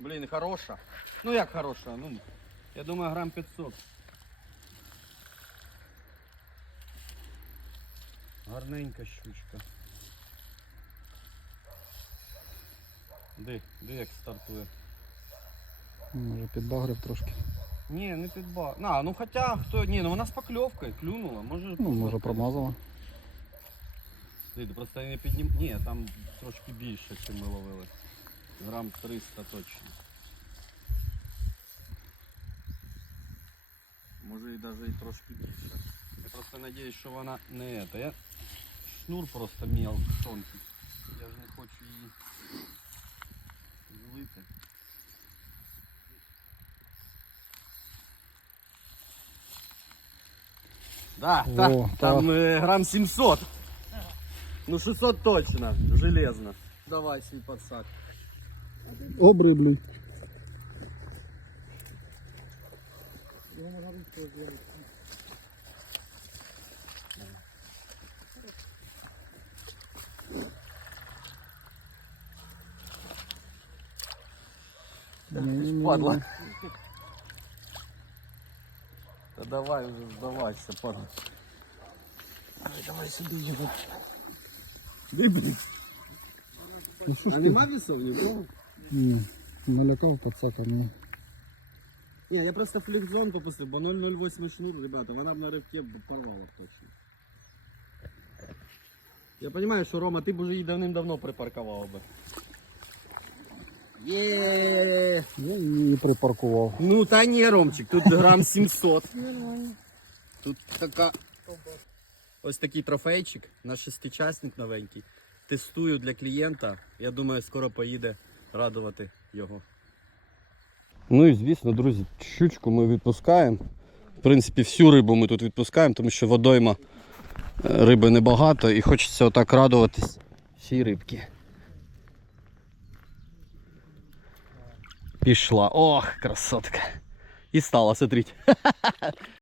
Блін, хороша. Ну як хороша? Ну, я думаю, грам 500. Гарненька щучка. Де? Де як стартує? Може підбагрив трошки. Ні, не підба. На, ну хоча хто. Ні, ну вона з покльовкою клюнула. Може. Ну, може промазала. Просто я не піднім. Ні, там трошки більше, ніж ми ловили. Грам 300 точно. Може і навіть і трошки більше. Я просто надіюсь, що вона не это. Я... Шнур просто мел тонкий. Я ж не хочу її злити. Да, О, так, так. там э, грамм 700. Ну 600 точно, железно. Давай свій подсак. Обриблюй. Ні-ні-ні. Падла. Та давай уже здавайся, падла. Ай, давай сюди його. А нема вісов нікого? Ні. Налякав пацака, ні. Ні, я просто флікзон попустив, бо 008 шнур, ребята, вона б на ривке порвала б точно. Я розумію, що Рома, ти б уже її давним-давно припаркував би. Є. Я її припаркував. Ну та ні, Ромчик, тут грам 700. Тут така. Ось такий трофейчик, наш шестичасник новенький. Тестую для клієнта. Я думаю, скоро поїде радувати його. Ну і звісно, друзі, щучку ми відпускаємо. В принципі, всю рибу ми тут відпускаємо, тому що водойма е, риби небагато і хочеться отак радуватись всій рибки. Пішла. Ох, красотка. І стала, смотрите.